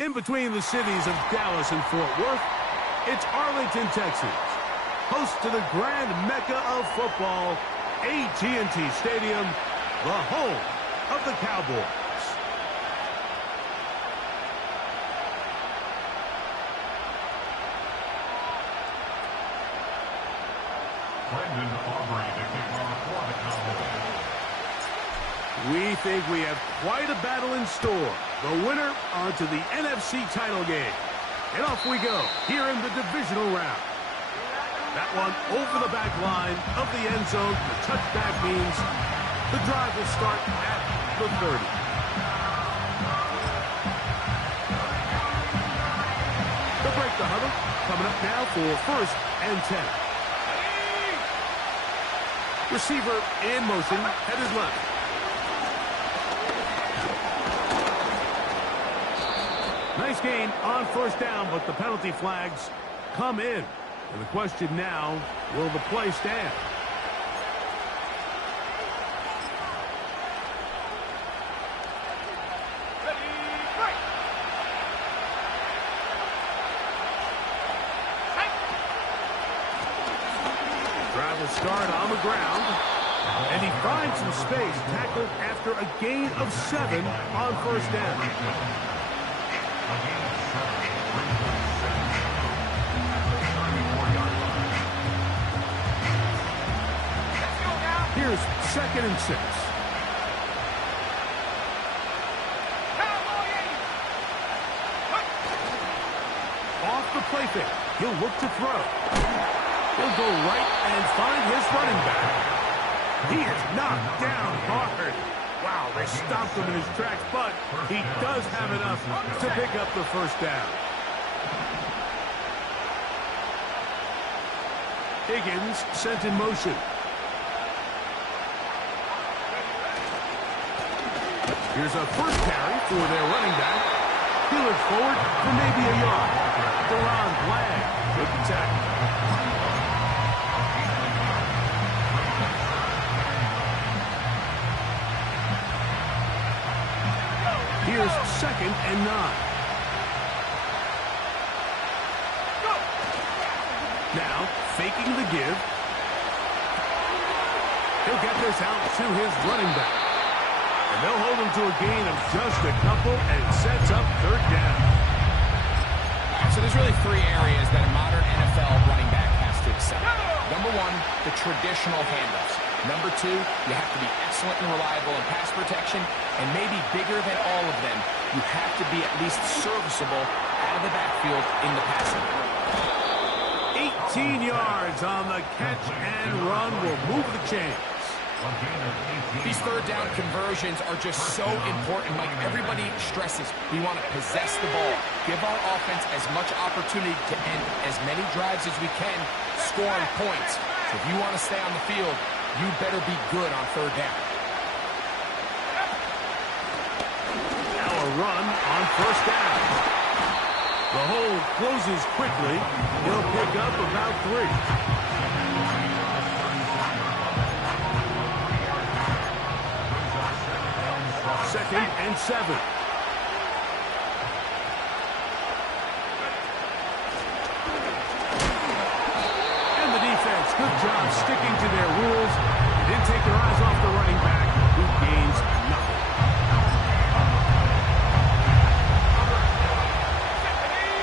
In between the cities of Dallas and Fort Worth, it's Arlington, Texas, host to the grand mecca of football, AT&T Stadium, the home of the Cowboys. We think we have quite a battle in store. The winner onto the NFC title game. And off we go here in the divisional round. That one over the back line of the end zone. The touchback means the drive will start at the 30. They'll break the huddle. Coming up now for 1st and 10. Receiver in motion, headed left. Nice gain on 1st down, but the penalty flags come in. And the question now, will the play stand? Drive will start on the ground. And he finds some space, tackled after a gain of 7 on 1st down. Here's 2nd and 6. Off the play fake. He'll look to throw. He'll go right and find his running back. He is knocked down hard. Wow, they stopped him in his tracks, but he does have enough to pick up the 1st down. Higgins sent in motion. Here's a 1st carry for their running back. He looks forward for maybe a yard. Deron Bland with the tackle. Here's 2nd and 9. Now, faking the give. He'll get this out to his running back. And they'll hold him to a gain of just a couple and sets up 3rd down. So there's really 3 areas that a modern NFL running back has to excel. Number 1, the traditional handoffs. Number 2, you have to be excellent and reliable in pass protection. And maybe bigger than all of them, you have to be at least serviceable out of the backfield in the passing. 18 yards on the catch and run will move the chains. These 3rd down conversions are just so important. Like everybody stresses, we want to possess the ball. Give our offense as much opportunity to end as many drives as we can, scoring points. So if you want to stay on the field, you better be good on 3rd down. Now a run on 1st down. The hole closes quickly. He'll pick up about 3. 2nd and 7. And the defense, good job sticking to their rules. They didn't take their eyes off the running back, who gains nothing.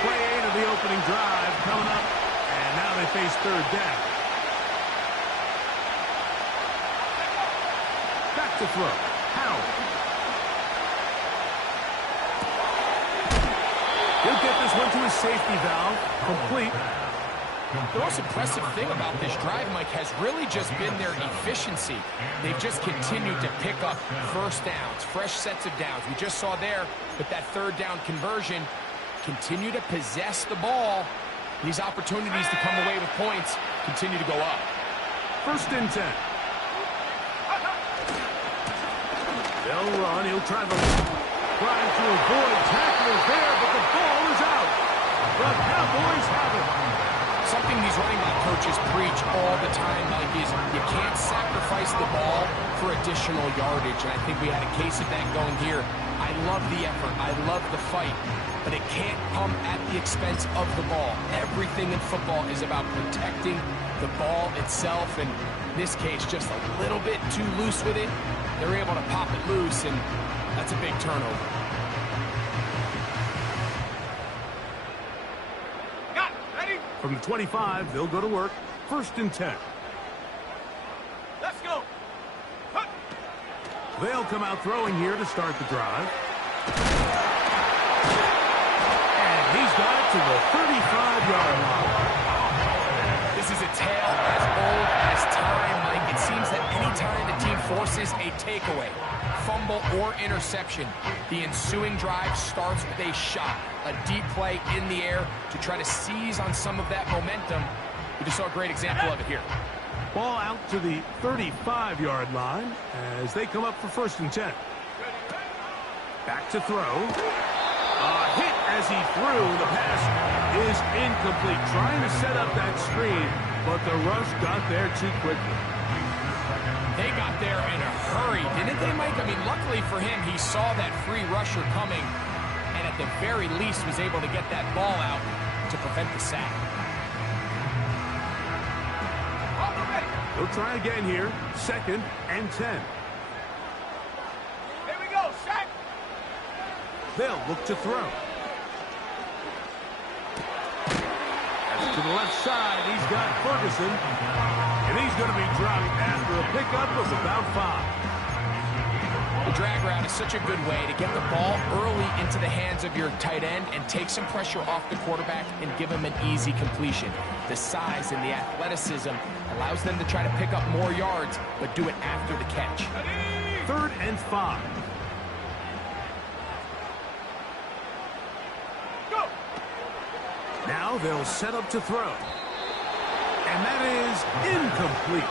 Play 8 of the opening drive coming up, and now they face 3rd down. Back to throw. Howard. He'll get this one to his safety valve. Complete. The most impressive thing about this drive, Mike, has really just been their efficiency. They've just continued to pick up 1st downs, fresh sets of downs. We just saw there with that 3rd down conversion, continue to possess the ball. These opportunities to come away with points continue to go up. First and 10. They'll run. He'll try to avoid tackles there, but the ball is out. The Cowboys have it. Something these running back coaches preach all the time, Mike, is you can't sacrifice the ball for additional yardage, and I think we had a case of that going here. I love the effort. I love the fight, but it can't come at the expense of the ball. Everything in football is about protecting the ball itself, and in this case, just a little bit too loose with it. They're able to pop it loose, and that's a big turnover. From the 25, they'll go to work. First and 10. Let's go. They'll come out throwing here to start the drive. And he's got it to the 35-yard line. This is a tale as old as time, Mike. It seems that any time the team forces a takeaway, fumble, or interception, the ensuing drive starts with a shot, a deep play in the air to try to seize on some of that momentum. We just saw a great example of it here. Ball out to the 35-yard line as they come up for first and 10. Back to throw. A hit as he threw. The pass is incomplete. Trying to set up that screen, but the rush got there too quickly. They got there in a hurry, didn't they, Mike? I mean, luckily for him, he saw that free rusher coming, and at the very least was able to get that ball out to prevent the sack. They'll try again here. Second and 10. Here we go, sack. They'll look to throw. As to the left side, he's got Ferguson. And he's going to be dropped after a pickup of about 5. The drag route is such a good way to get the ball early into the hands of your tight end and take some pressure off the quarterback and give him an easy completion. The size and the athleticism allows them to try to pick up more yards, but do it after the catch. Third and 5. Go. Now they'll set up to throw. And that is incomplete.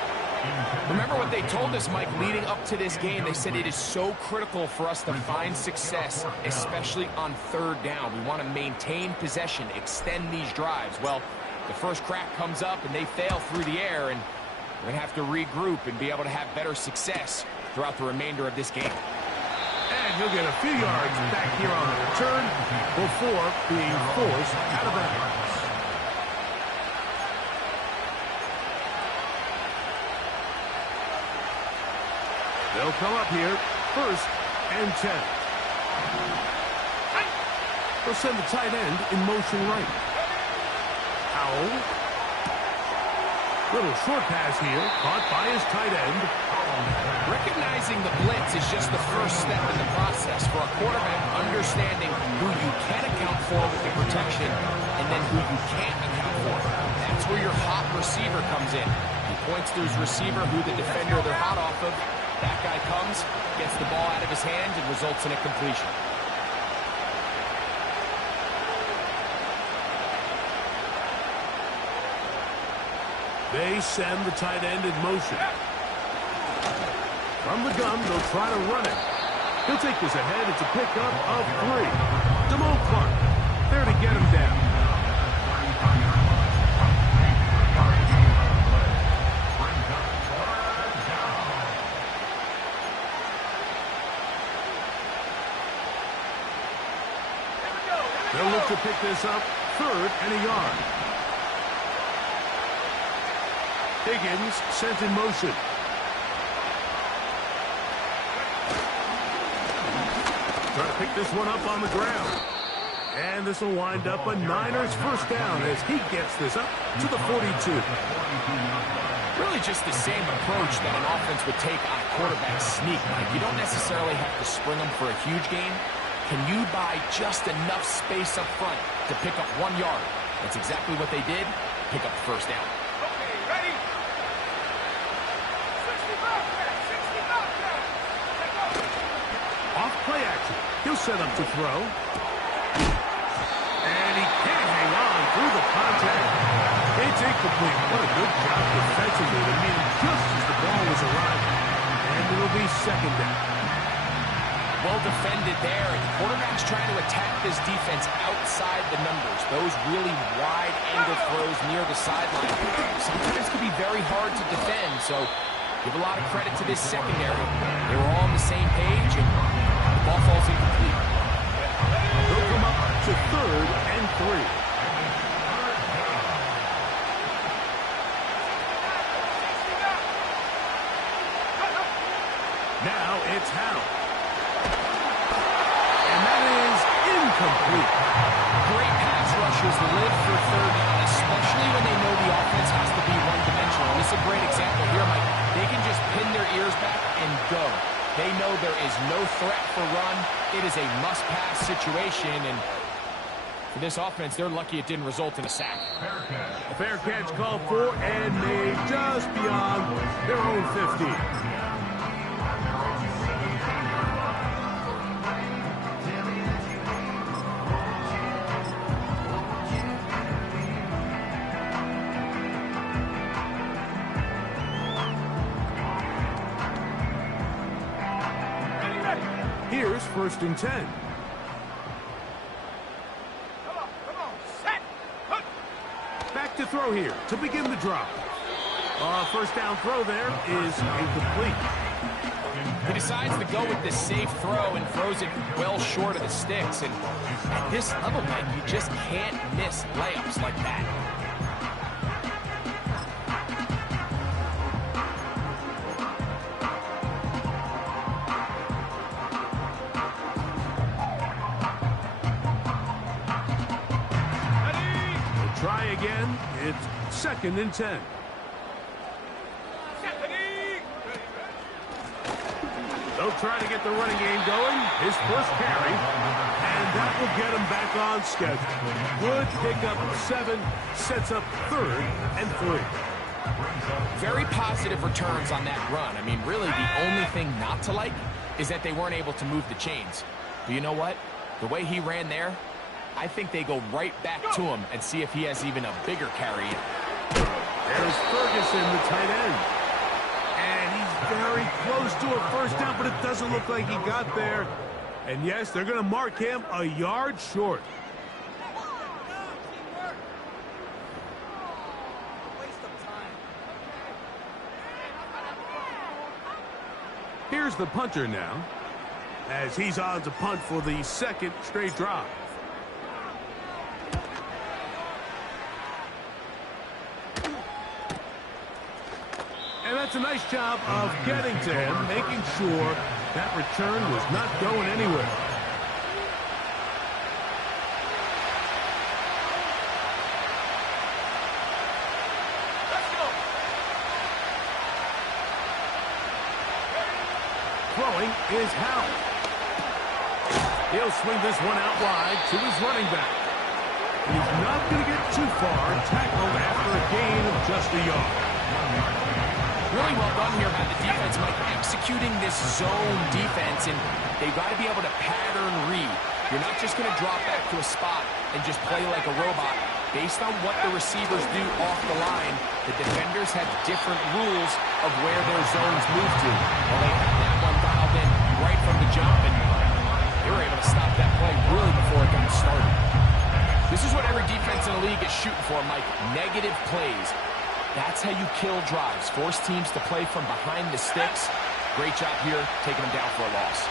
Remember what they told us, Mike, leading up to this game. They said it is so critical for us to find success, especially on third down. We want to maintain possession, extend these drives. Well, the first crack comes up and they fail through the air, and we're going to have to regroup and be able to have better success throughout the remainder of this game. And he'll get a few yards back here on the return before being forced out of bounds. They'll come up here, first and 10. They'll send the tight end in motion right. Powell. Little short pass here, caught by his tight end. Recognizing the blitz is just the first step in the process for a quarterback, understanding who you can account for with the protection and then who you can't account for. That's where your hot receiver comes in. He points to his receiver, who the defender they're hot off of. That guy comes, gets the ball out of his hand, and results in a completion. They send the tight end in motion. From the gun, they'll try to run it. He'll take this ahead. It's a pickup of 3. Damone Clark there to get him down. They'll look to pick this up, third and a yard. Higgins sent in motion. Trying to pick this one up on the ground. And this will wind up a Niners first down as he gets this up to the 42. Really just the same approach that an offense would take on a quarterback sneak, Mike. You don't necessarily have to spring them for a huge gain. Can you buy just enough space up front to pick up 1 yard? That's exactly what they did. Pick up the first down. Okay, ready? 60 Off play action. He'll set up to throw. And he can't hang on through the contact. It's incomplete. Man, what a good job defensively to meet him just as the ball was arriving. And it'll be second down. Well defended there, and the quarterback's trying to attack this defense outside the numbers. Those really wide angle throws near the sideline sometimes can be very hard to defend, so give a lot of credit to this secondary. They were all on the same page, and the ball falls incomplete. They'll come up to 3rd and 3. Now it's Howell. And that is incomplete. Great pass rushers live for 3rd down, especially when they know the offense has to be one-dimensional. This is a great example here, Mike. They can just pin their ears back and go. They know there is no threat for run. It is a must-pass situation, and for this offense, they're lucky it didn't result in a sack. A fair catch called for and made just beyond their own 50. Here's 1st and 10. Come on, set. Hook. Back to throw here to begin the drop. First down throw there is incomplete. He decides to go with this safe throw and throws it well short of the sticks. And at this level, man, you just can't miss layups like that. Try again. It's 2nd and 10. They'll try to get the running game going. His first carry. And that will get him back on schedule. Good pickup. 7 sets up 3rd and 3. Very positive returns on that run. I mean, really, the only thing not to like is that they weren't able to move the chains. But you know what? The way he ran there, I think they go right back to him and see if he has even a bigger carry. There's Ferguson, the tight end. And he's very close to a first down, but it doesn't look like he got there. And yes, they're going to mark him a yard short. Here's the punter now, as he's on to punt for the 2nd straight drive. And that's a nice job of getting to him, making sure that return was not going anywhere. Let's go. Throwing is Howell. He'll swing this one out wide to his running back. He's not going to get too far, tackled after a gain of just a yard. Really well done here by the defense, Mike, executing this zone defense, and they've got to be able to pattern read. You're not just going to drop back to a spot and just play like a robot. Based on what the receivers do off the line, the defenders have different rules of where their zones move to. Well, they had that one dialed in right from the jump, and they were able to stop that play really before it got started. This is what every defense in the league is shooting for, Mike. Negative plays. That's how you kill drives. Force teams to play from behind the sticks. Great job here, taking them down for a loss.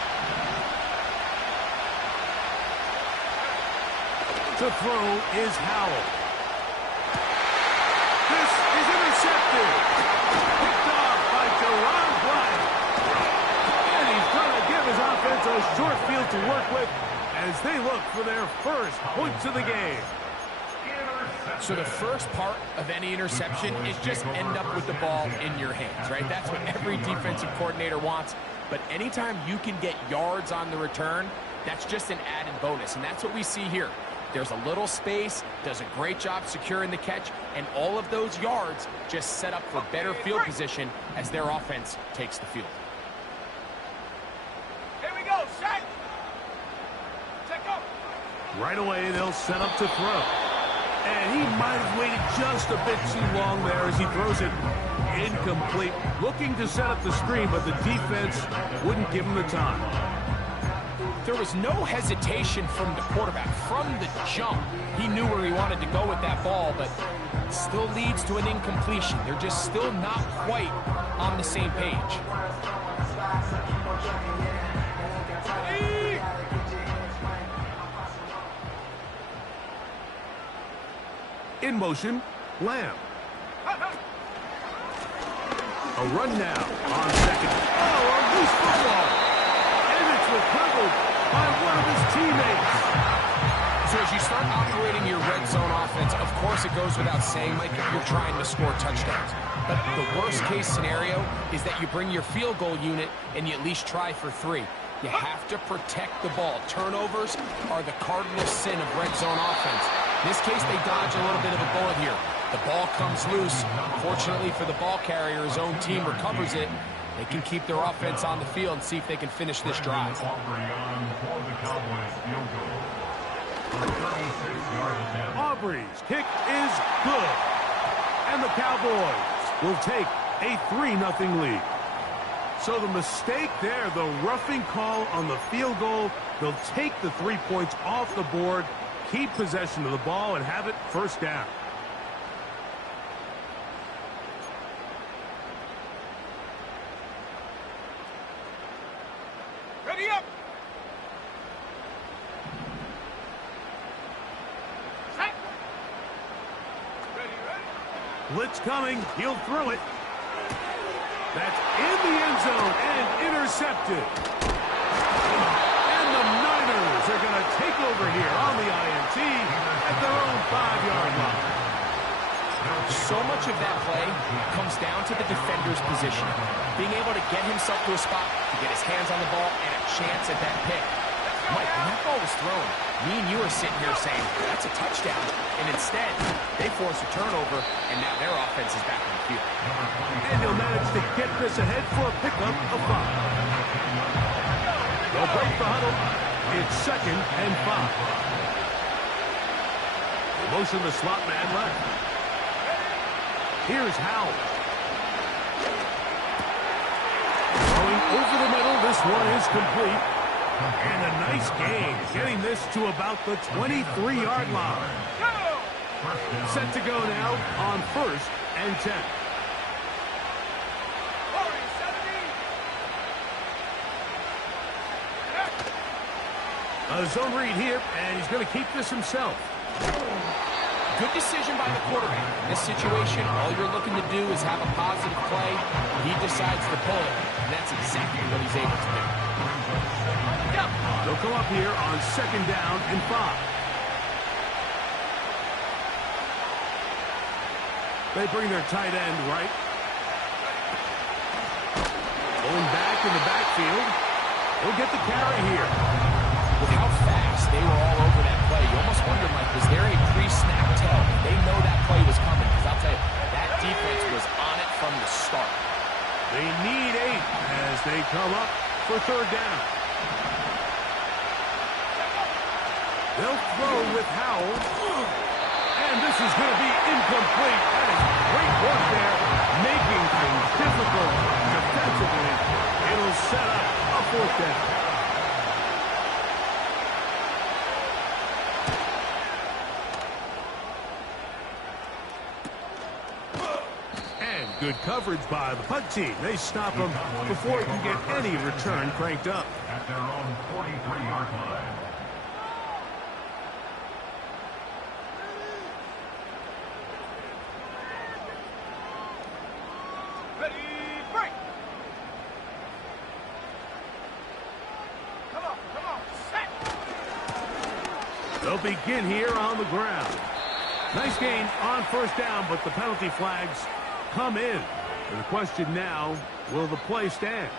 To throw is Howell. This is intercepted. Picked off by Deron Bryant. And he's going to give his offense a short field to work with as they look for their first points of the game. So the first part of any interception is just end up with the ball in your hands, right? That's what every defensive coordinator wants. But anytime you can get yards on the return, that's just an added bonus. And that's what we see here. There's a little space, does a great job securing the catch, and all of those yards just set up for better field position as their offense takes the field. Here we go, set. Check up. Right away, they'll set up to throw. And he might have waited just a bit too long there as he throws it incomplete. Looking to set up the screen, but the defense wouldn't give him the time. There was no hesitation from the quarterback. From the jump, he knew where he wanted to go with that ball, but it still leads to an incompletion. They're just still not quite on the same page. In motion, Lamb. A run now on second. Oh, a loose football. And it's recovered by one of his teammates. So as you start operating your red zone offense, of course it goes without saying, Mike, you're trying to score touchdowns. But the worst case scenario is that you bring your field goal unit and you at least try for 3. You have to protect the ball. Turnovers are the cardinal sin of red zone offense. In this case, they dodge a little bit of a bullet here. The ball comes loose. Fortunately for the ball carrier, his own team recovers it. They can keep their offense on the field and see if they can finish this drive. Aubrey's kick is good. And the Cowboys will take a 3-0 lead. So the mistake there, the roughing call on the field goal, they'll take the 3 points off the board, keep possession of the ball, and have it first down. Ready up. Set. Ready, ready. Blitz coming. He'll throw it. That's in the end zone and intercepted. And the Niners are going to take over here on the INT at their own 5-yard line. So much of that play comes down to the defender's position. Being able to get himself to a spot, to get his hands on the ball, and a chance at that pick. Mike, when that ball was thrown, me and you are sitting here saying, that's a touchdown. And instead, they force a turnover, and now their offense is back on the field. And he'll manage to get this ahead for a pickup of 5. They'll break the huddle. It's 2nd and 5. Motion the slot man left. Here's Howell. Going over the middle. This one is complete. And a nice gain, getting this to about the 23-yard line. Set to go now on 1st and 10. A zone read here, and he's going to keep this himself. Good decision by the quarterback. In this situation, all you're looking to do is have a positive play. He decides to pull it, and that's exactly what he's able to do. They'll come up here on 2nd down and 5. They bring their tight end right. Going back in the backfield. He'll get the carry here. With how fast they were all over that play, you almost wonder, Mike, was there a pre-snap tell? They know that play was coming, because I'll tell you, that defense was on it from the start. They need 8 as they come up for 3rd down. They'll throw with Howell. And this is going to be incomplete. That is great work there, making things difficult defensively. It'll set up a 4th down. And good coverage by the punt team. They stop him before he can get any return cranked up. At their own 43-yard line. They'll begin here on the ground. Nice gain on 1st down, but the penalty flags come in. And the question now, will the play stand?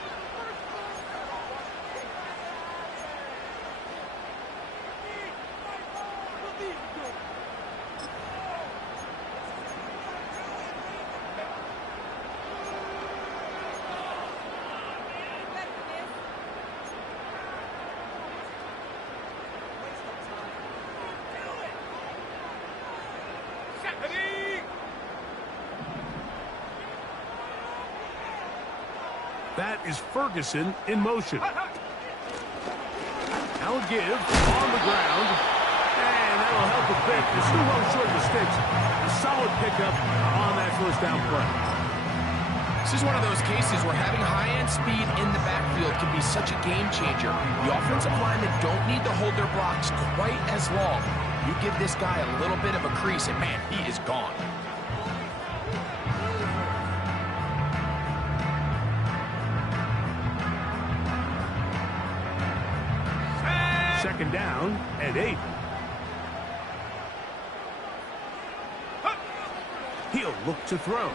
That is Ferguson in motion. Now a give on the ground. And that'll help a bit. They're still well short of the sticks. A solid pickup on that first down play. This is one of those cases where having high-end speed in the backfield can be such a game changer. The offensive linemen don't need to hold their blocks quite as long. You give this guy a little bit of a crease, and man, he is gone. Second down and 8. He'll look to throw.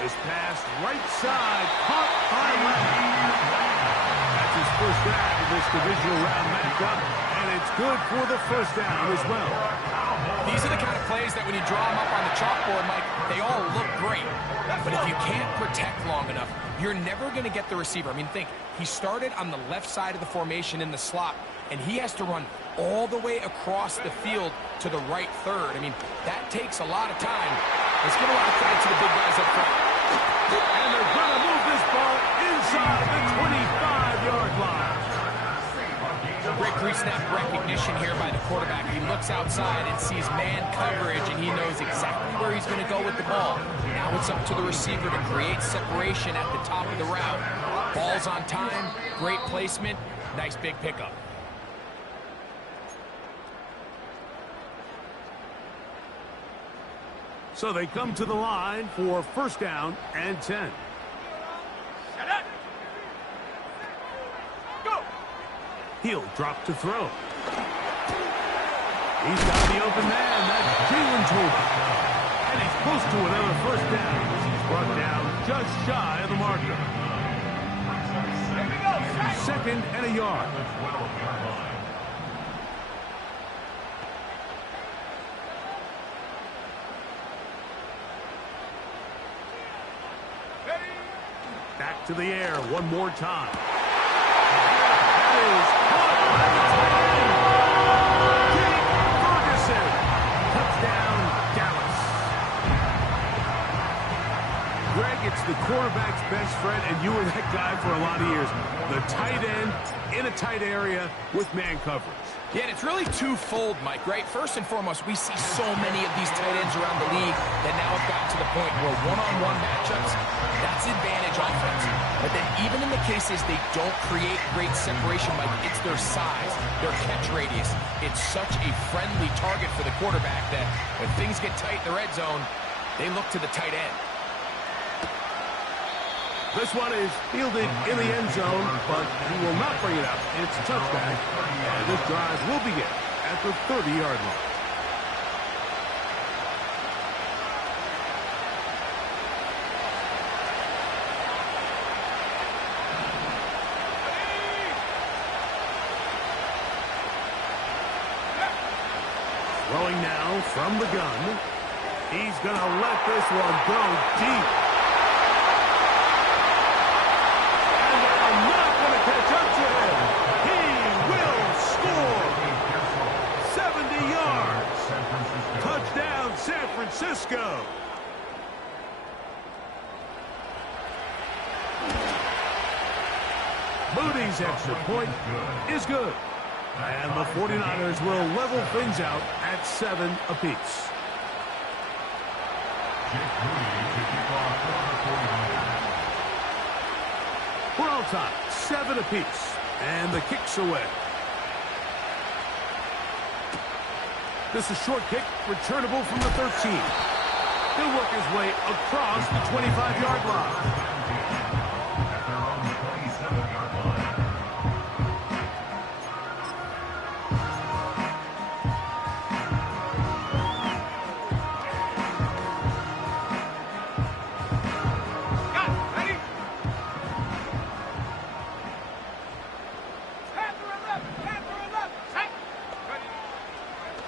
This pass right side, caught by Lamb. That's his first down of this divisional round matchup, and it's good for the first down as well. These are the kind of plays that when you draw them up on the chalkboard, Mike, they all look great. But if you can't protect long enough, you're never going to get the receiver. I mean, think, he started on the left side of the formation in the slot, and he has to run all the way across the field to the right third. I mean, that takes a lot of time. Let's give a lot of credit to the big guys up front. And they're going to move this ball inside the 25-yard line. Great pre-snap recognition here by the quarterback. He looks outside and sees man coverage, and he knows exactly where he's going to go with the ball. Now it's up to the receiver to create separation at the top of the route. Ball's on time, great placement, nice big pickup. So they come to the line for first down and 10. He'll drop to throw. He's got the open man. That's Jalen Tolbert. And he's close to another first down as he's brought down just shy of the marker. Second and a yard. Back to the air one more time. That is caught by the tight end. Jake Ferguson. Touchdown, Dallas. Greg, it's the quarterback's best friend, and you were that guy for a lot of years. The tight end in a tight area with man coverage. Yeah, and it's really twofold, Mike, right? First and foremost, we see so many of these tight ends around the league that now have gotten to the point where one-on-one matchups, that's advantage offense. But then even in the cases they don't create great separation, Mike, it's their size, their catch radius. It's such a friendly target for the quarterback that when things get tight in the red zone, they look to the tight end. This one is fielded in the end zone, but he will not bring it up. It's a touchback, and this drive will begin at the 30-yard line. Throwing now from the gun. He's going to let this one go deep. Catch up to him. He will score. 70 yards. Touchdown, San Francisco. Moody's extra point is good. And the 49ers will level things out at 7 apiece. We're all tied, 7 apiece, and the kick's away. This is a short kick, returnable from the 13. He'll work his way across the 25-yard line.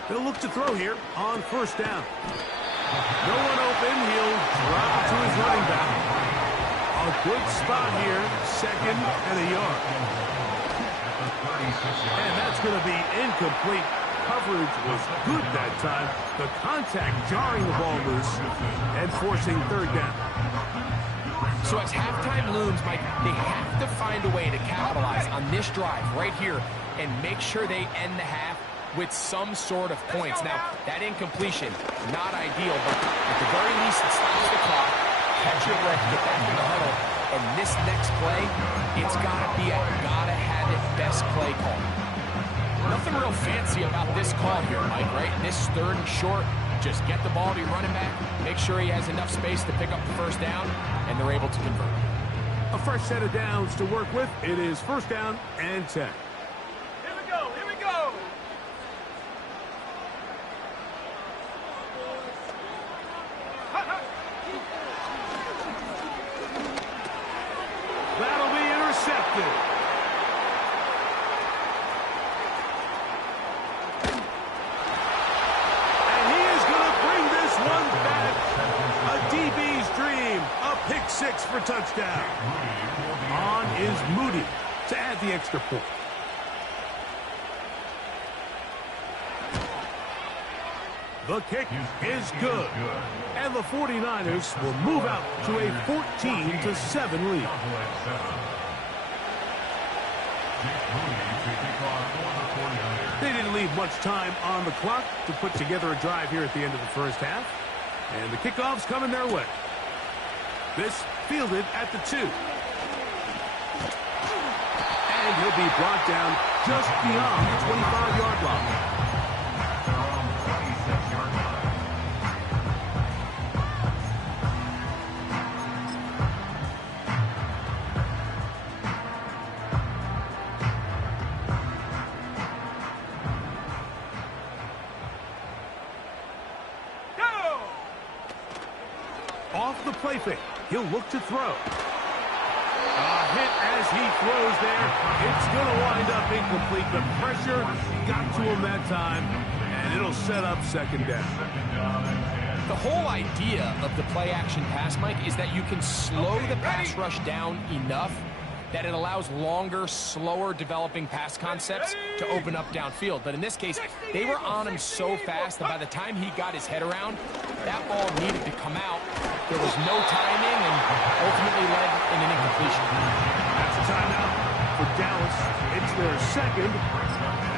He'll look to throw here on first down. No one open. He'll drop it to his running back. A good spot here. Second and a yard. And that's going to be incomplete. Coverage was good that time. The contact jarring the ball loose and forcing third down. So as halftime looms, Mike, they have to find a way to capitalize on this drive right here and make sure they end the half with some sort of points. Now, that incompletion, not ideal, but at the very least, it stops the clock. Catch your breath, get back in the huddle, and this next play, it's got to be a gotta-have-it best play call. Nothing real fancy about this call here, Mike, right? This 3rd and short, just get the ball to your running back, make sure he has enough space to pick up the first down, and they're able to convert. A fresh set of downs to work with. It is 1st down and 10. Here we go. Here we go. That'll be intercepted. And he is going to bring this one back. A DB's dream. A pick 6 for touchdown. On is Moody to add the extra point. The kick is good. And the 49ers will move out to a 14-7 lead. They didn't leave much time on the clock to put together a drive here at the end of the first half. And the kickoff's coming their way. This fielded at the 2. And he'll be brought down just beyond the 25-yard line. Off the play fake, he'll look to throw. A hit as he throws there. It's going to wind up incomplete. The pressure got to him that time, and it'll set up 2nd down. The whole idea of the play-action pass, Mike, is that you can slow the pass rush down enough that it allows longer, slower developing pass concepts to open up downfield. But in this case, they were on him so fast that by the time he got his head around, that ball needed to come out. There was no timing and ultimately led in an incompletion. That's a timeout for Dallas. It's their 2nd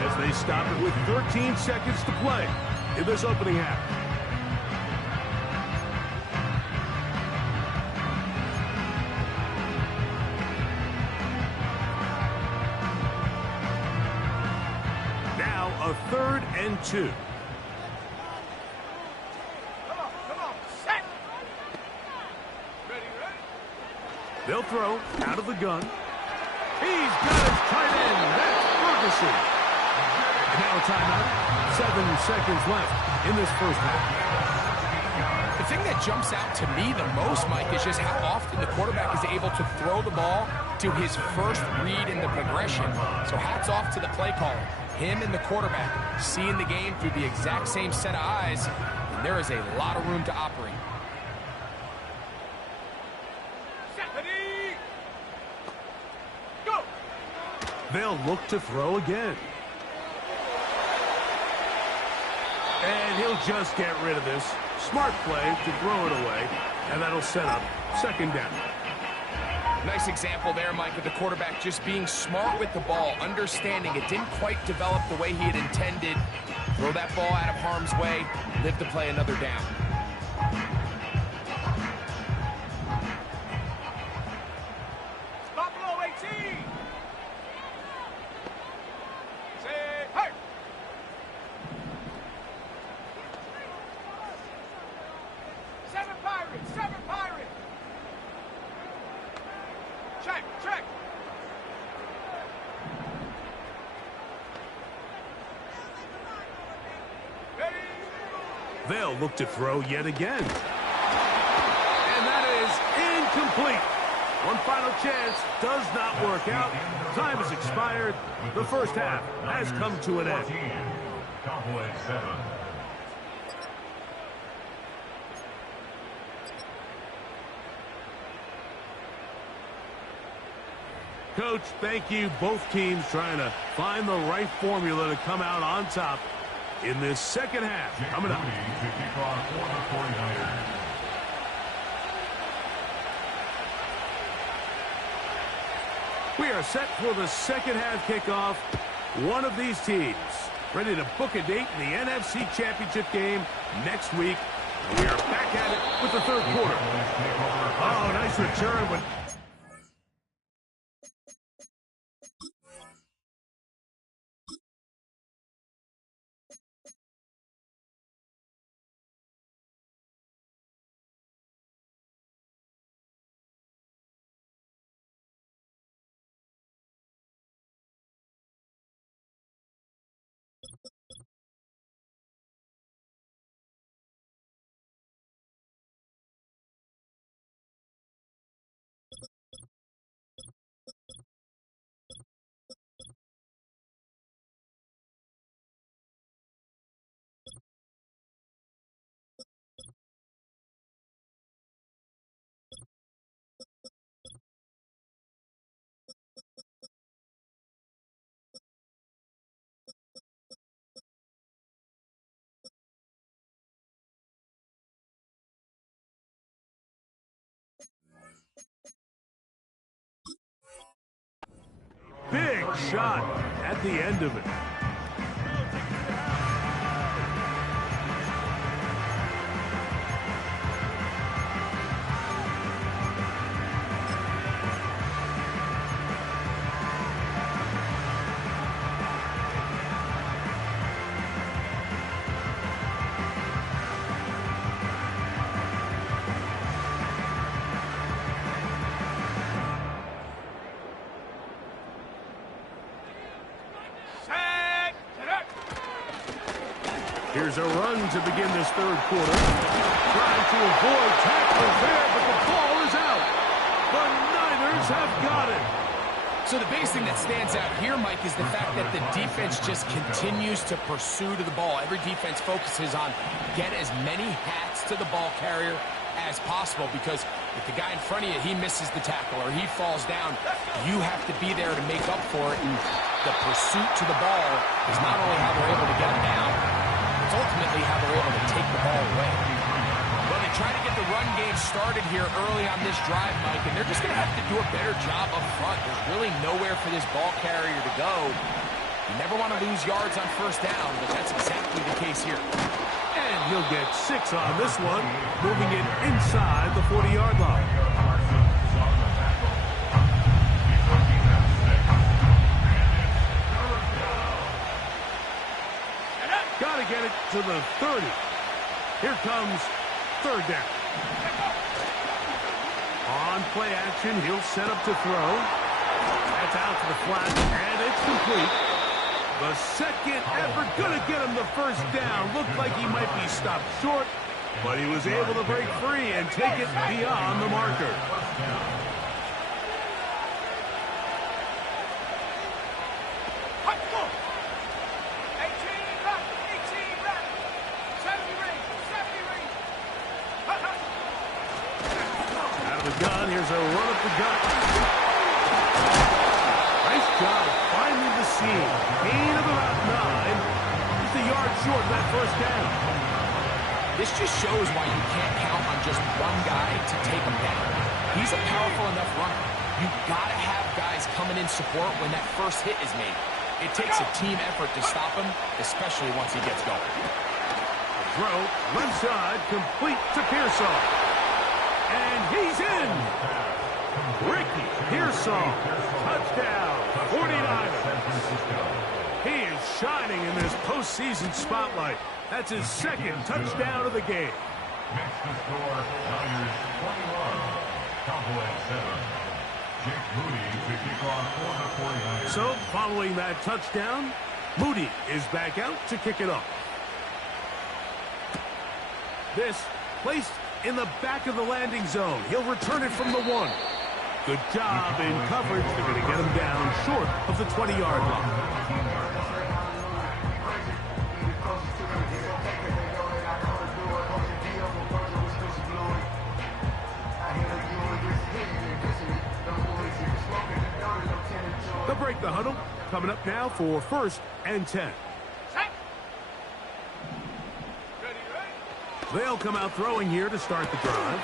as they stop it with 13 seconds to play in this opening half. Now a 3rd and 2. Come on. Set. Ready. They'll throw out of the gun. He's got his tight end. That's Ferguson. Now a timeout. 7 seconds left in this first half. The thing that jumps out to me the most, Mike, is just how often the quarterback is able to throw the ball to his first read in the progression. So hats off to the play caller. Him and the quarterback seeing the game through the exact same set of eyes, and there is a lot of room to operate. Ready. Go. They'll look to throw again. And he'll just get rid of this. Smart play to throw it away, and that'll set up 2nd down. Nice example there, Mike, of the quarterback just being smart with the ball, understanding it didn't quite develop the way he had intended. Throw that ball out of harm's way, live to play another down. Buffalo 18. Say, hey. Seven Pirates. Check. Ready. They'll look to throw yet again. And that is incomplete. One final chance does not work out. Time has expired. The first half has come to an end. Cowboys 7. Coach, thank you. Both teams trying to find the right formula to come out on top in this second half. Coming up. We are set for the second half kickoff. One of these teams ready to book a date in the NFC Championship game next week. And we are back at it with the third quarter. Oh, nice return. But big shot at the end of it. Here's a run to begin this third quarter. Trying to avoid tackles there, but the ball is out. The Niners have got it. So the biggest thing that stands out here, Mike, is the fact that the defense just continues to pursue to the ball. Every defense focuses on get as many hats to the ball carrier as possible, because if the guy in front of you, he misses the tackle or he falls down, you have to be there to make up for it. And the pursuit to the ball is not only how they're able to get him down, it's ultimately how they're able to take the ball away. Well, they try to get the run game started here early on this drive, Mike, and they're just going to have to do a better job up front. There's really nowhere for this ball carrier to go. You never want to lose yards on first down, but that's exactly the case here. And he'll get 6 on this one, moving it inside the 40-yard line. Got to get it to the 30. Here comes third down. On play action, he'll set up to throw. That's out to the flat, and it's complete. The second effort going to get him the first down. Looked like he might be stopped short, but he was able to break free and take it beyond the marker. Here's a run up the gut. Nice job finding the seam. Gain of about 9. Just a yard short of that first down. This just shows why you can't count on just one guy to take him down. He's a powerful enough runner. You've got to have guys coming in support when that first hit is made. It takes a team effort to stop him, especially once he gets going. Throw, left side, complete to Pearsall. And he's in. Ricky Pearsall, touchdown, 49ers. He is shining in this postseason spotlight. That's his second touchdown of the game. Next to score, Niners 21, Cowboys 7. Jake Moody to kick off for the 49ers. So, following that touchdown, Moody is back out to kick it off. This placed in the back of the landing zone. He'll return it from the 1. Good job in coverage. They're going to get him down short of the 20-yard line. They'll break the huddle. Coming up now for 1st and 10. They'll come out throwing here to start the drive.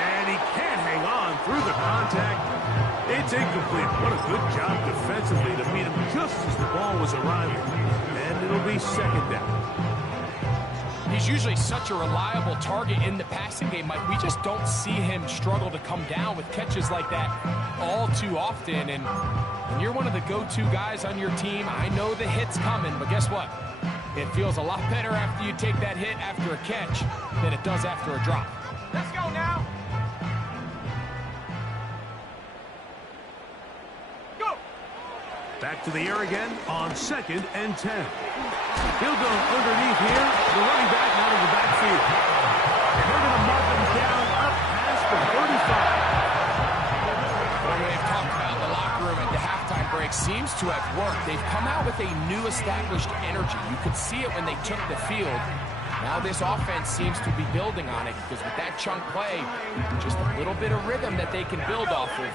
And he can't hang on through the contact. It's incomplete. What a good job defensively to meet him just as the ball was arriving. And it'll be second down. He's usually such a reliable target in the passing game, Mike. We just don't see him struggle to come down with catches like that all too often. And when you're one of the go-to guys on your team, I know the hit's coming, but guess what? It feels a lot better after you take that hit after a catch than it does after a drop. Let's go now. Go. Back to the air again on 2nd and 10. He'll go underneath here. The running back out of the backfield. And they're going to mark him down up past the 35. What they've talked about in the locker room at the halftime break seems to have worked. They've come out with a new established energy. You could see it when they took the field. Now this offense seems to be building on it because with that chunk play, just a little bit of rhythm that they can build off of.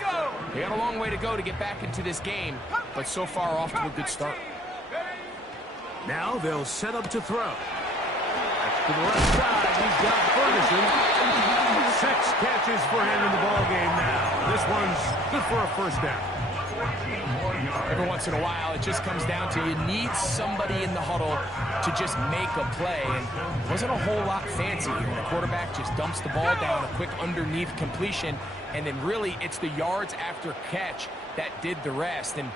They got a long way to go to get back into this game, but so far off to a good start. Now they'll set up to throw. To the left side, he's got Ferguson. 6 catches for him in the ballgame now. This one's good for a first down. Every once in a while, it just comes down to you need somebody in the huddle to just make a play. And it wasn't a whole lot fancy here. The quarterback just dumps the ball down, a quick underneath completion, and then really it's the yards after catch that did the rest. And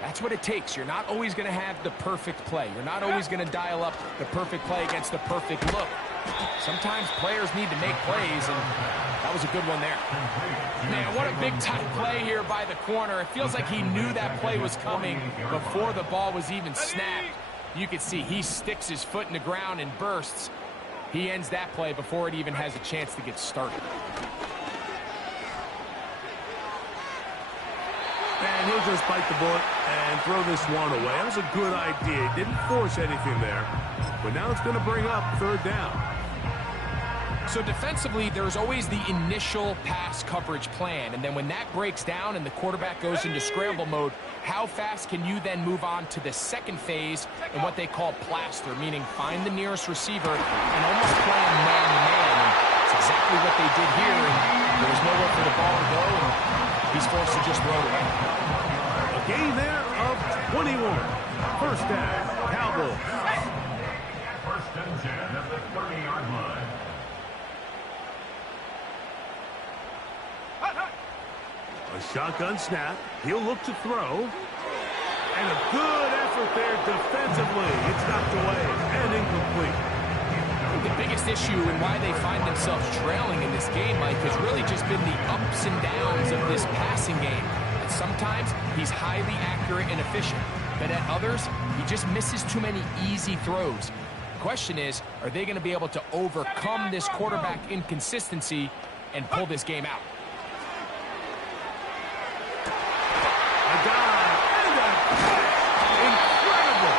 that's what it takes. You're not always going to have the perfect play. You're not always going to dial up the perfect play against the perfect look. Sometimes players need to make plays, and that was a good one there. Man, what a big-time play here by the corner. It feels like he knew that play was coming before the ball was even snapped. You can see he sticks his foot in the ground and bursts. He ends that play before it even has a chance to get started. And he'll just bite the bullet and throw this one away. That was a good idea. He didn't force anything there. But now it's going to bring up 3rd down. So defensively, there's always the initial pass coverage plan. And then when that breaks down and the quarterback goes into scramble mode, how fast can you then move on to the second phase in what they call plaster, meaning find the nearest receiver and almost play him man-to-man. And it's exactly what they did here. And there was nowhere for the ball to go, and he's forced to just throw it away. A gain there of 21. First down, Cowboys. 1st and 10 at the 30-yard line. A shotgun snap. He'll look to throw. And a good effort there defensively. It's knocked away and incomplete. The biggest issue and why they find themselves trailing in this game, Mike, has really just been the ups and downs of this passing game. And sometimes he's highly accurate and efficient, but at others, he just misses too many easy throws. The question is, are they going to be able to overcome this quarterback inconsistency and pull this game out? A dive and a catch. Incredible.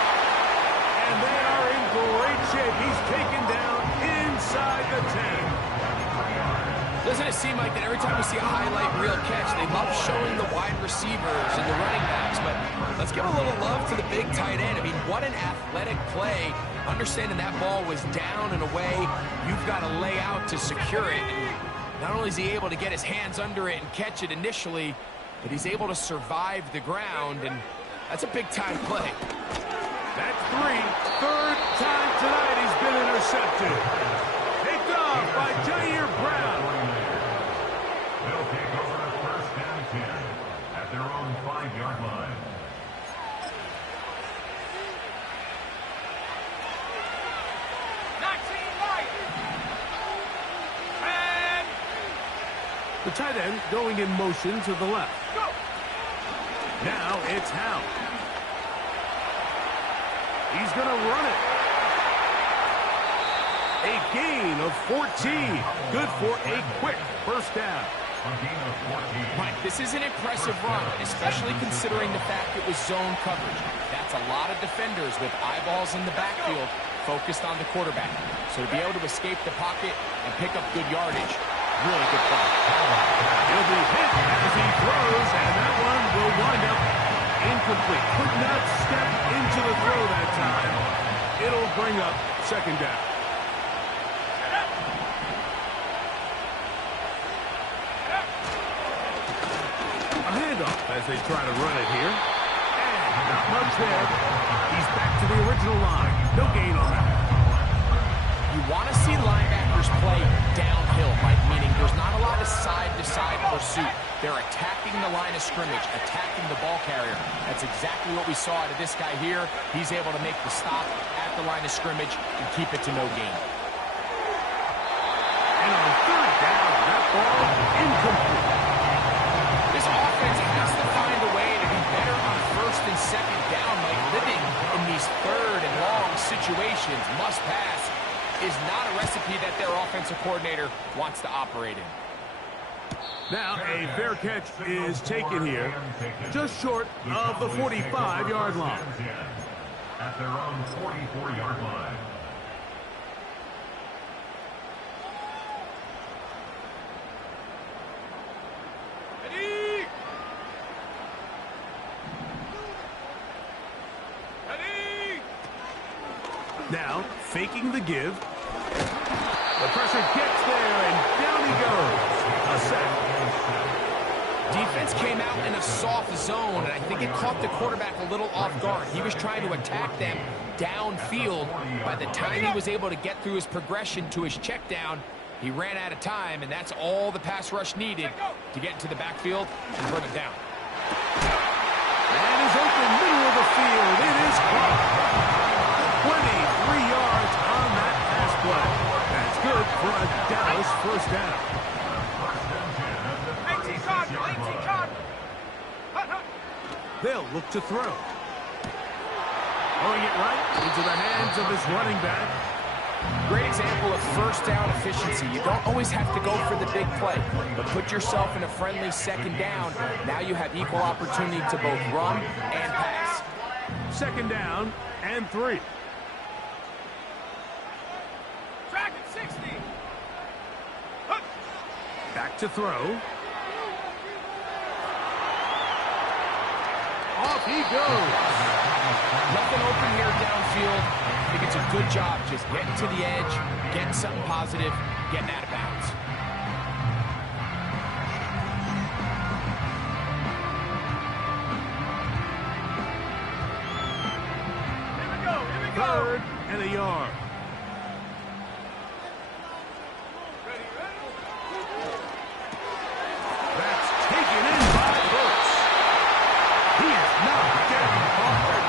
And they are in great shape. He's taken down inside the 10. Doesn't it seem like that every time we see a highlight reel catch, they love showing the wide receivers and the running backs, but let's give a little love to the big tight end. I mean, what an athletic play. Understanding that ball was down and away, you've got to lay out to secure it. And not only is he able to get his hands under it and catch it initially, but he's able to survive the ground, and that's a big-time play. That's 3. 3rd time tonight he's been intercepted. Picked off by Jair Brown. They'll take over a 1st and 10 at their own 5-yard line. The tight end going in motion to the left. Go. Now it's Howe. He's going to run it. A gain of 14. Good for a quick first down. A gain of 14. Mike, this is an impressive run, especially considering the fact it was zone coverage. That's a lot of defenders with eyeballs in the backfield focused on the quarterback. So to be able to escape the pocket and pick up good yardage, really good play. He'll be hit as he throws, and that one will wind up incomplete. Could not step into the throw that time. It'll bring up 2nd down. A handoff off as they try to run it here. And not much there. He's back to the original line. No gain on that. You want to see linebackers play downhill, Mike, meaning there's not a lot of side-to-side pursuit. They're attacking the line of scrimmage, attacking the ball carrier. That's exactly what we saw out of this guy here. He's able to make the stop at the line of scrimmage and keep it to no gain. And on third down, that ball incomplete. This offense has to find a way to be better on first and second down, Mike. Living in these third and long situations, must pass, is not a recipe that their offensive coordinator wants to operate in. Now a fair catch is taken here, just short of the 45-yard line. At their own 44-yard line. Ready? Ready? Now faking the give. The pressure gets there, and down he goes. A sack. Defense came out in a soft zone, and I think it caught the quarterback a little off guard. He was trying to attack them downfield. By the time he was able to get through his progression to his check down, he ran out of time, and that's all the pass rush needed to get into the backfield and bring it down. And is open middle of the field. It is caught. 23 yards on that pass play. That's good for a Dallas first down. 18 Cardinal, 18 Cardinal. They'll look to throw. Throwing it right into the hands of his running back. Great example of first down efficiency. You don't always have to go for the big play, but put yourself in a friendly second down. Now you have equal opportunity to both run and pass. Second down and 3. Track it, 60. Back to throw. Off he goes. Nothing open here downfield. I think it's a good job just getting to the edge, getting something positive, getting out of bounds. Here we go, here we go. Third and a yard. Ready, ready? That's taken in by Brooks. He is not getting hard.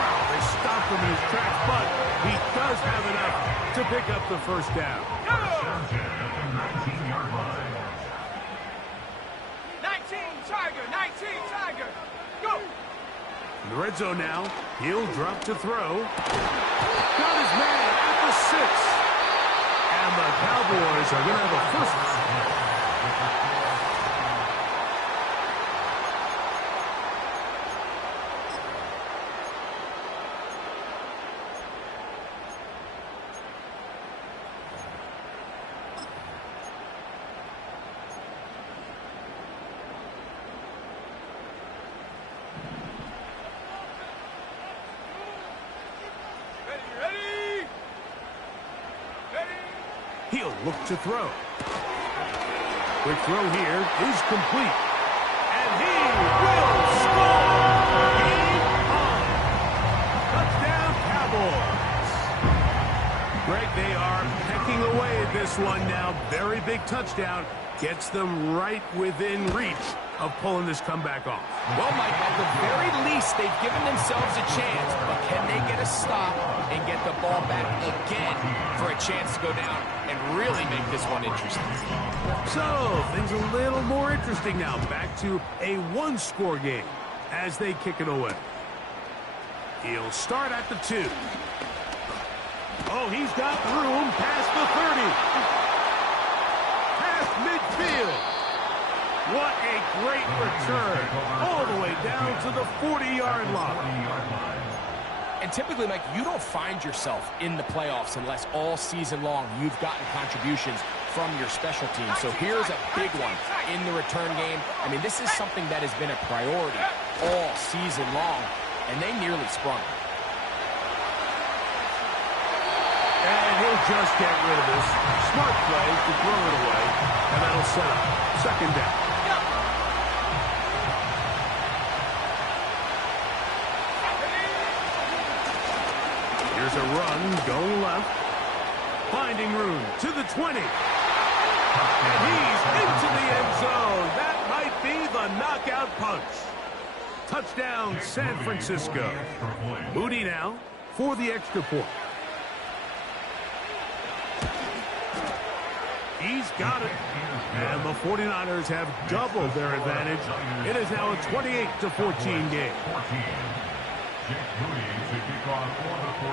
Wow, they stopped him in his tracks, but he does have enough to pick up the first down. Go! 19-yard line. 19 Tiger, 19 Tiger. Go! In the red zone now, he'll drop to throw. Got his man at the 6. And the Cowboys are going to have a first. Ready? Ready? He'll look to throw. Quick throw here is complete. And he will score! Game on! Touchdown, Cowboys! Greg, they are pecking away at this one now. Very big touchdown. Gets them right within reach of pulling this comeback off. Well, Mike, at the very least, they've given themselves a chance, but can they get a stop and get the ball back again for a chance to go down and really make this one interesting? So, things a little more interesting now. Back to a one-score game as they kick it away. He'll start at the 2. Oh, he's got room past the 30. Past midfield. What a great return. All the way down to the 40-yard line. And typically, Mike, you don't find yourself in the playoffs unless all season long you've gotten contributions from your special team. So here's a big one in the return game. I mean, this is something that has been a priority all season long, and they nearly sprung. And he'll just get rid of this. Smart play to throw it away, and that'll set up second down. Here's a run going left. Finding room to the 20. And he's into the end zone. That might be the knockout punch. Touchdown, San Francisco. Moody now for the extra point. He's got it. And the 49ers have doubled their advantage. It is now a 28-14 game.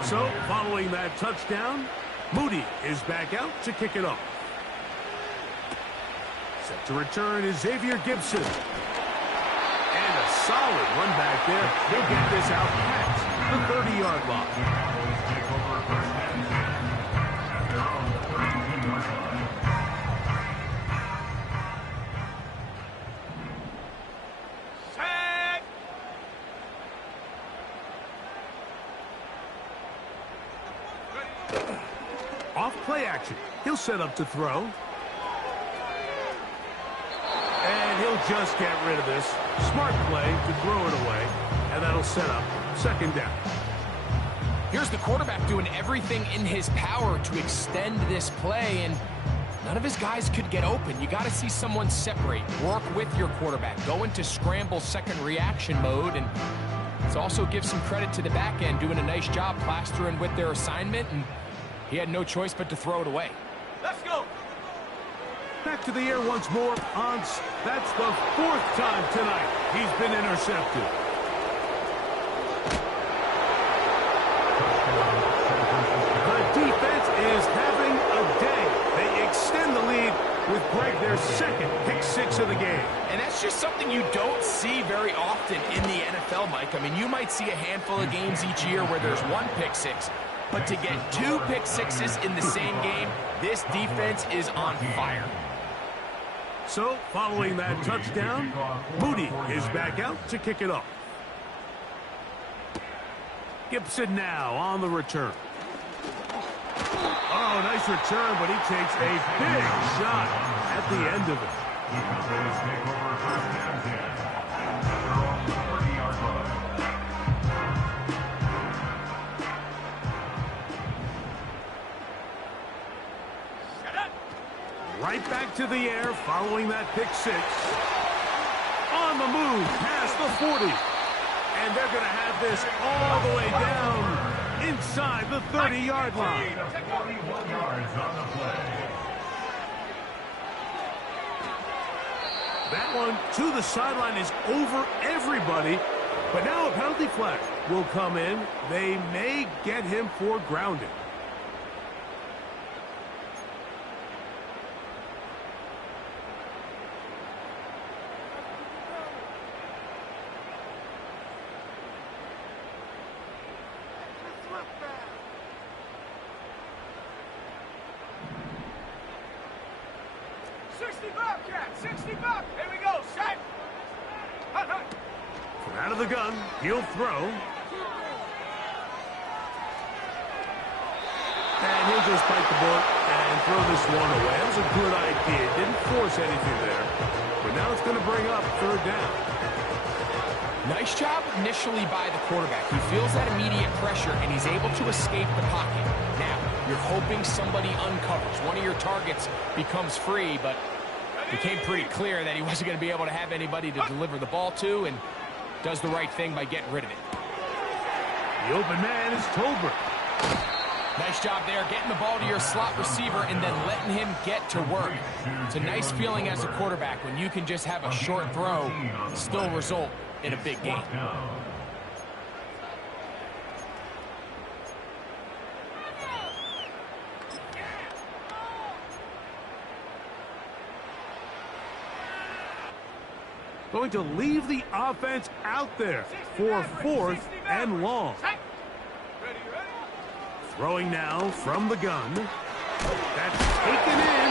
So, following that touchdown, Moody is back out to kick it off. Set to return is Xavier Gibson. And a solid run back there. He'll get this out past the 30-yard line. Off play action. He'll set up to throw. And he'll just get rid of this. Smart play to throw it away. And that'll set up second down. Here's the quarterback doing everything in his power to extend this play, and none of his guys could get open. You got to see someone separate, work with your quarterback, go into scramble second reaction mode, and it also gives some credit to the back end doing a nice job plastering with their assignment, and he had no choice but to throw it away. Let's go. Back to the air once more. That's the 4th time tonight he's been intercepted. The defense is having a day. They extend the lead with Greg their second pick-6 of the game. And that's just something you don't see very often in the NFL, Mike. I mean, you might see a handful of games each year where there's one pick-6. But to get 2 pick-6s in the same game, this defense is on fire. So, following that touchdown, Moody is back out to kick it off. Gibson now on the return. Oh, nice return, but he takes a big shot at the end of it. Right back to the air following that pick-6. On the move past the 40. And they're going to have this all the way down inside the 30-yard line. 41 yards on the play. That one to the sideline is over everybody. But now a penalty flag will come in. They may get him for grounding. Out of the gun, he'll throw. And he'll just bite the bullet and throw this one away. That was a good idea. Didn't force anything there. But now it's going to bring up 3rd down. Nice job initially by the quarterback. He feels that immediate pressure, and he's able to escape the pocket. Now, you're hoping somebody uncovers. One of your targets becomes free, but it became pretty clear that he wasn't going to be able to have anybody to deliver the ball to, and does the right thing by getting rid of it. The open man is Tolbert. Nice job there, getting the ball to your slot receiver and then letting him get to work. It's a nice feeling as a quarterback when you can just have a short throw, still result in a big game. Going to leave the offense out there for 4th and long. Throwing now from the gun. That's taken in.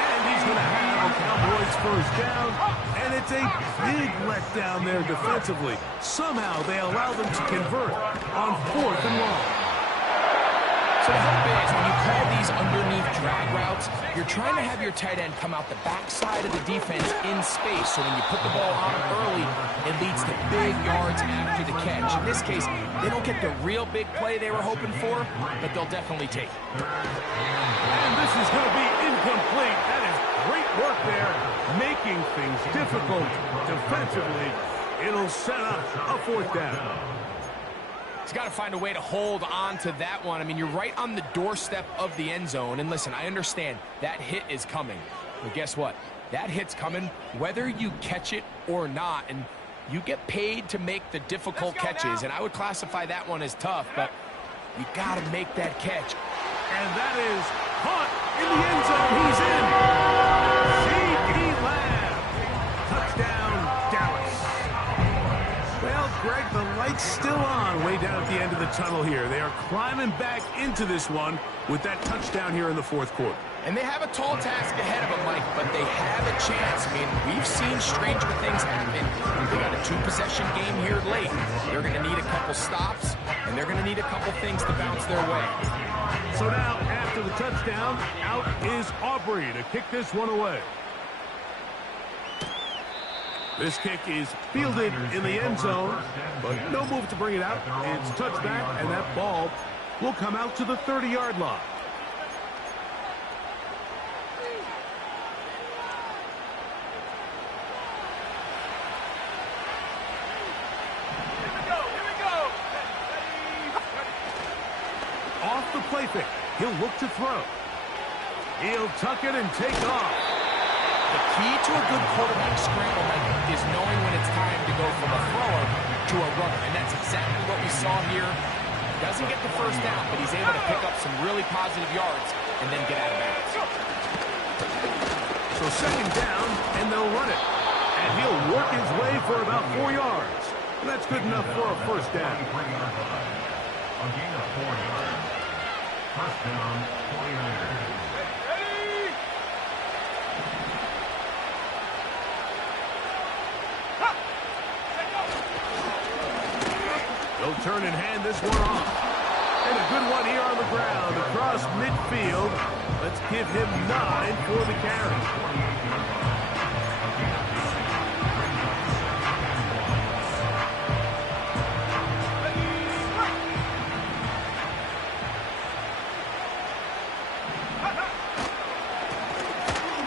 And he's going to have a Cowboys 1st down. And it's a big letdown there defensively. Somehow they allow them to convert on 4th and long. So the hope is when you call these underneath drag routes, You're trying to have your tight end come out the backside of the defense in space, so when you put the ball on him early, it leads to big yards after the catch. In this case, they don't get the real big play they were hoping for, but they'll definitely take it. And this is going to be incomplete. That is great work there, making things difficult defensively. It'll set up a fourth down. He's got to find a way to hold on to that one. I mean, you're right on the doorstep of the end zone. And listen, I understand that hit is coming. But guess what? That hit's coming whether you catch it or not. And you get paid to make the difficult catches. And I would classify that one as tough, but you got to make that catch. And that is caught in the end zone. He's in. C.D. Lamb. Touchdown, Dallas. Well, Greg, the light's still on way down at the end of the tunnel here. They are climbing back into this one with that touchdown here in the fourth quarter. And they have a tall task ahead of them, Mike, but they have a chance. I mean, we've seen stranger things happen. They got a two-possession game here late. They're going to need a couple stops, and they're going to need a couple things to bounce their way. So now, after the touchdown, out is Aubrey to kick this one away. This kick is fielded in the end zone, but no move to bring it out. It's touchback, and that ball will come out to the 30-yard line. Off the play fake, he'll look to throw. He'll tuck it and take off. The key to a good quarterback scramble, Mike, is knowing when it's time to go from a thrower to a runner. And that's exactly what we saw here. Doesn't get the first down, but he's able to pick up some really positive yards and then get out of bounds. So second down, and they'll run it. And he'll work his way for about 4 yards. And that's good enough for a first down. A gain of 4 yards. First down, 49ers. They'll turn and hand this one off. And a good one here on the ground across midfield. Let's give him 9 for the carry.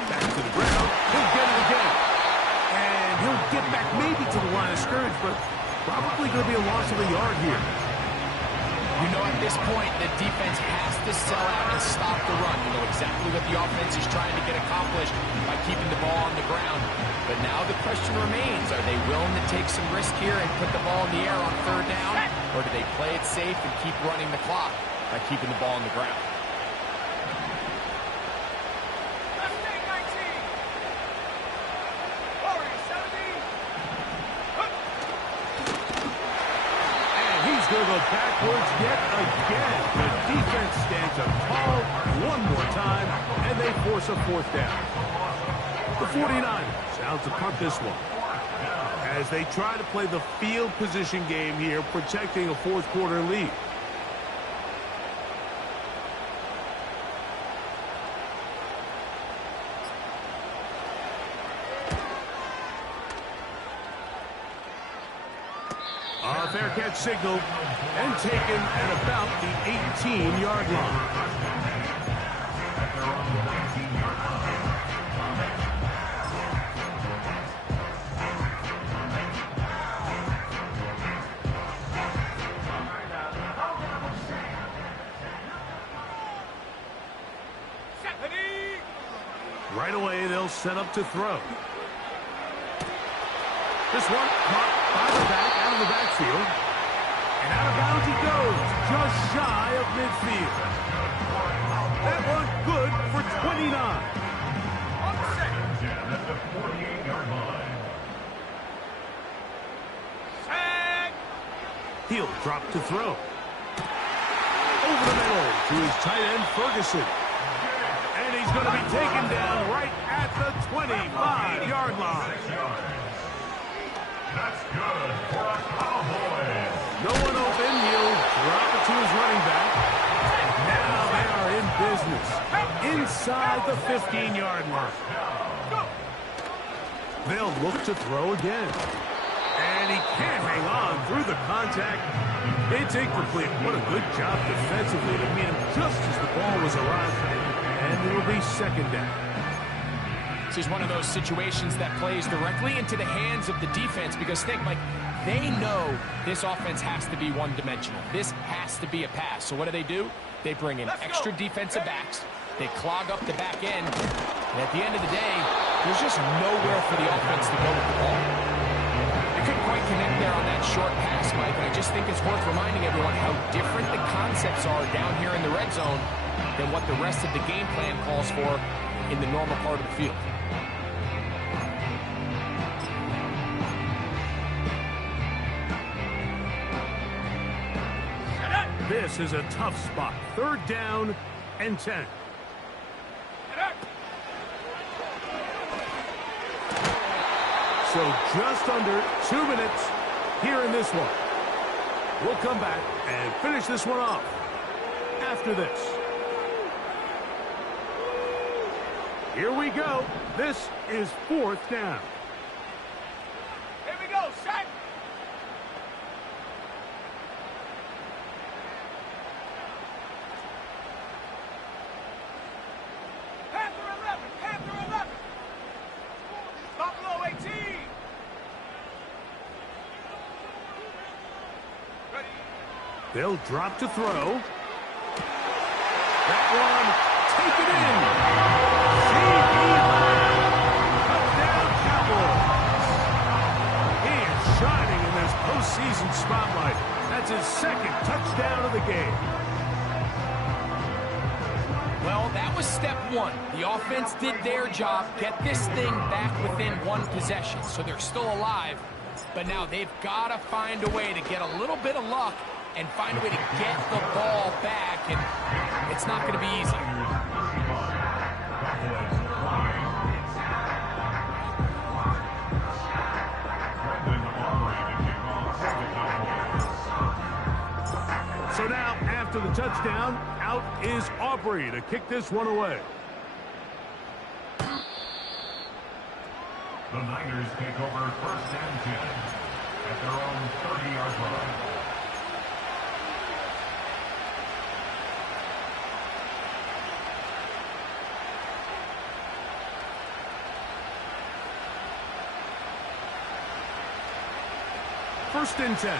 Back to the ground. He'll get it again. And he'll get back maybe to the line of scrimmage, but probably going to be a loss of a yard here. You know, at this point, the defense has to sell out and stop the run. You know exactly what the offense is trying to get accomplished by keeping the ball on the ground. But now the question remains, are they willing to take some risk here and put the ball in the air on third down? Or do they play it safe and keep running the clock by keeping the ball on the ground? Going to go backwards yet again. The defense stands up tall one more time, and they force a fourth down. The 49ers out to punt this one as they try to play the field position game here, protecting a fourth quarter lead. Fair catch signal and taken at about the 18-yard line. Right away, they'll set up to throw. This one caught by the back, out of the backfield. And out of bounds he goes, just shy of midfield. That one good for 29. On the second. At the 48-yard line. Sack. He'll drop to throw. Over the middle to his tight end, Ferguson. And he's going to be taken down right at the 25-yard line. That's good for a Cowboys. No one open. He'll drop it to his running back. Now they are in business. inside the 15-yard mark. They'll look to throw again. And he can't hang on through the contact. It's incomplete. What a good job defensively to meet him just as the ball was arriving. And it'll be second down. This is one of those situations that plays directly into the hands of the defense because think, like, they know this offense has to be one-dimensional. This has to be a pass. So what do? They bring in extra defensive backs. They clog up the back end. And at the end of the day, there's just nowhere for the offense to go with the ball. They couldn't quite connect there on that short pass, Mike, but I just think it's worth reminding everyone how different the concepts are down here in the red zone than what the rest of the game plan calls for in the normal part of the field. This is a tough spot. Third down and 10. So just under 2 minutes here in this one. We'll come back and finish this one off after this. Here we go. This is fourth down. Here we go, set. Panther 11. Buffalo 18. Ready. They'll drop to throw. That one, take it in. Touchdown, Cowboys. He is shining in this postseason spotlight. That's his second touchdown of the game. Well, that was step one. The offense did their job, get this thing back within one possession. So they're still alive, but now they've got to find a way to get a little bit of luck and find a way to get the ball back, and it's not going to be easy. So now, after the touchdown, out is Aubrey to kick this one away. The Niners take over first and 10 at their own 30-yard line. First and 10.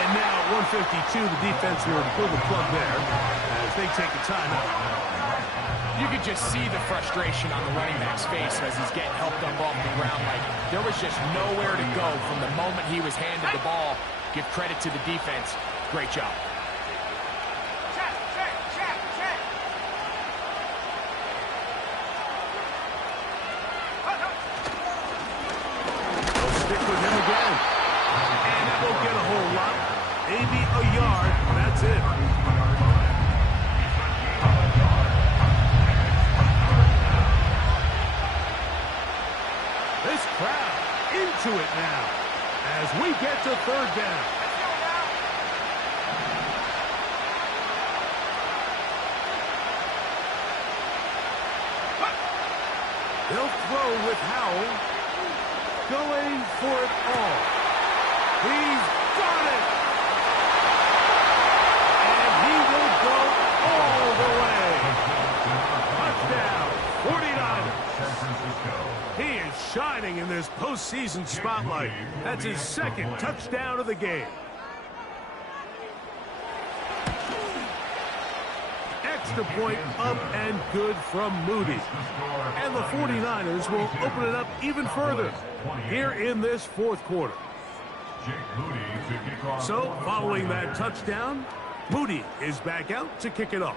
And now at 1:52, the defense will pull the plug there as they take a timeout. You could just see the frustration on the running back's face as he's getting helped up off the ground. Like, there was just nowhere to go from the moment he was handed the ball. Give credit to the defense. Great job. Check. They'll stick with him again. And it won't get a whole lot. Maybe a yard. That's it. This crowd into it now as we get to third down. They'll throw with Howell, going for it all. He's got it! And he will go all the way. Touchdown, 49ers. He is shining in this postseason spotlight. That's his second touchdown of the game. Extra point up and good from Moody. And the 49ers will open it up even further here in this fourth quarter. So, following that touchdown, Moody is back out to kick it off.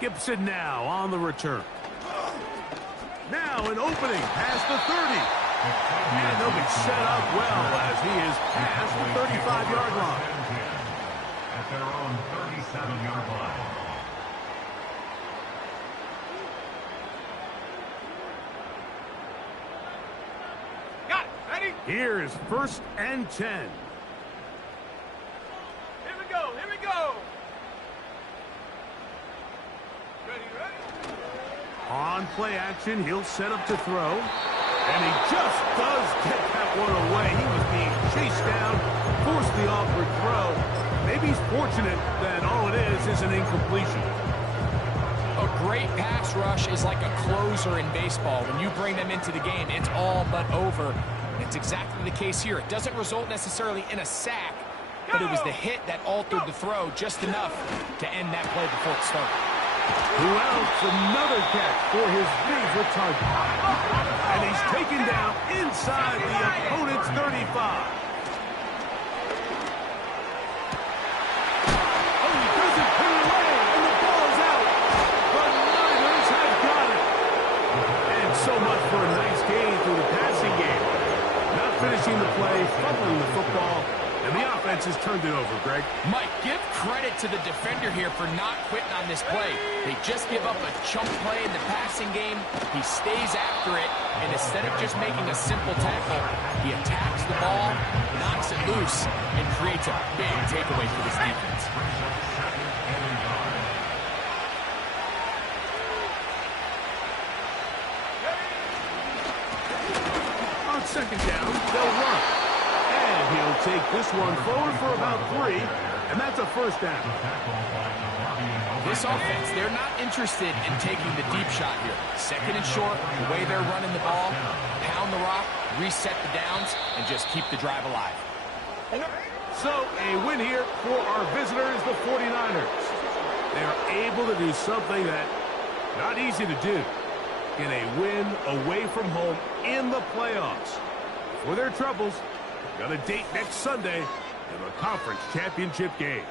Gibson now on the return. Now an opening past the 30. And they'll be set up well as he is past the 35-yard line. At their own 37-yard line. Here is 1st and 10. Here we go. Here we go. Ready. On play action, he'll set up to throw. And he just does get that one away. He was being chased down, forced the awkward throw. Maybe he's fortunate that all it is an incompletion. A great pass rush is like a closer in baseball. When you bring them into the game, it's all but over. It's exactly the case here. It doesn't result necessarily in a sack, but it was the hit that altered the throw just enough to end that play before it started. Who else? Another catch for his favorite target. And he's taken down inside the opponent's 35. Oh, he doesn't put it away, and the ball's out. The Niners have got it. And so much for a nice gain through the passing game. Not finishing the play, fumbling the football, and the offense has turned it over, Greg. Mike, give credit to the defender here for not quitting on this play. They just give up a chunk play in the passing game. He stays after it, and instead of just making a simple tackle, he attacks the ball, knocks it loose, and creates a big takeaway for this defense. On 2nd down, they'll run. And he'll take this one forward for about 3, and that's a 1st down. This offense, they're not interested in taking the deep shot here. 2nd and short, the way they're running the ball, pound the rock, reset the downs, and just keep the drive alive. So a win here for our visitors, the 49ers. They're able to do something that not easy to do. Get a win away from home in the playoffs. For their troubles, got a date next Sunday in the conference championship game.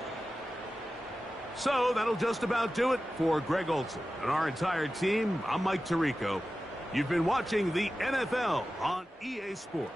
So that'll just about do it for Greg Olson and our entire team. I'm Mike Tirico. You've been watching the NFL on EA Sports.